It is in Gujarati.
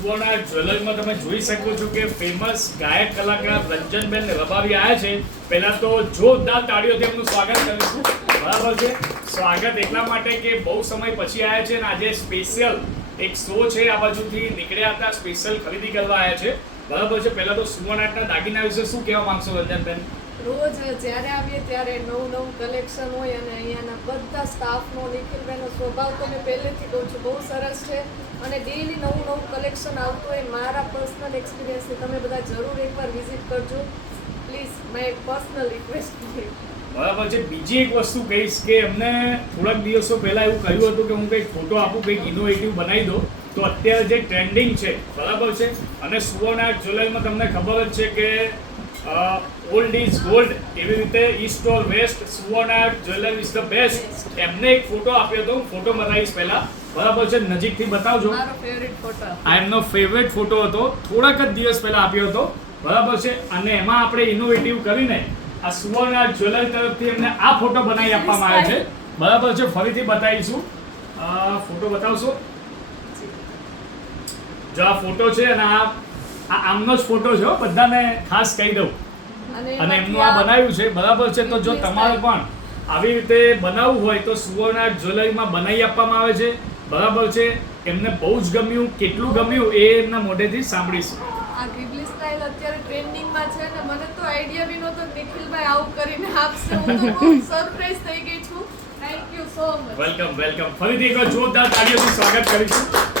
સુવર્ણા જ્વેલરીમાં તમે જોઈ શકો છો કે ફેમસ ગાયક કલાકાર રંજનબેન રબારી આવ્યા છે. પહેલા તો જોરદાર તાળીઓથી એમનું સ્વાગત કરીશું. બરાબર છે. સ્વાગત એટલા માટે કે બહુ સમય પછી આવ્યા છે અને આજે સ્પેશિયલ એક શો છે આ બાજુથી નીકળ્યા હતા, સ્પેશિયલ ખરીદી કરવા આવ્યા છે. બરાબર છે. પહેલા તો સુવર્ણાના દાગીના વિશે શું કહેવા માંગશો રંજનબેન? રોજ જ્યારે આવીએ ત્યારે નવું કલેક્શન હોય અને અહીંયાના બધા સ્ટાફનો, નિખિલભાઈનો સ્વભાવ તો મેં પહેલેથી કહું છું બહુ સરસ છે અને ડેઈલી નવું કલેક્શન આવતું હોય. મારા પર્સનલ એક્સપિરિયન્સથી તમે બધા જરૂર એકવાર વિઝિટ કરજો પ્લીઝ. માય પર્સનલ રિક્વેસ્ટ છે. બરાબર છે. બીજી એક વસ્તુ કહીશ કે એમને થોડાક દિવસો પહેલા એવું કહ્યું હતું કે હું કંઈક ફોટો આપું, કંઈક ઇનોવેટિવ બનાવી દો. તો અત્યારે જે ટ્રેન્ડિંગ છે બરાબર છે અને સુવર્ણા જ્વેલરીમાં તમને ખબર જ છે કે ઓલ્ડ ઇઝ ગોલ્ડ, એવી રીતે east or west Suvarna jewellery is the best. એમને એક ફોટો આપ્યો હતો, ફોટો બતાવીશ પહેલા. બરાબર છે, નજીકથી બતાવજો. મારો ફેવરિટ ફોટો આ એમનો ફેવરેટ ફોટો હતો, થોડાક જ દિવસ પહેલા આપ્યો હતો. બરાબર છે. અને એમાં આપણે ઇનોવેટિવ કરીને આ સુવર્ણા જ્વેલરી તરફથી એમને આ ફોટો બનાવી આપવામાં આવે છે. બરાબર છે. ફરીથી બતાવીશું. ફોટો બતાવશો? જો આ ફોટો છે અને આ આમનો જ ફોટો છે, બધાને ખાસ કહી દઉં. અને એમનું આ બનાવ્યું છે. બરાબર છે. તો જો તમારે પણ આવી રીતે બનાવવું હોય તો સુવર્ણા જ્વેલરીમાં બનાવી આપવામાં આવે છે. બરાબર છે. એમને બહુ જ ગમ્યું. કેટલું ગમ્યું એ એમના મોઢેથી સાંભળીશું. આ ગિબલી સ્ટાઇલ અત્યારે ટ્રેન્ડિંગમાં છે ને મને તો આઈડિયા બી નહોતો નિખિલભાઈ આવું કરીને આપશે. હું તો બહુ સરપ્રાઈઝ થઈ ગઈ છું. Thank you so much. Welcome welcome. ફરીથી એકવાર જોરદાર તાળીઓથી સ્વાગત કરીશું.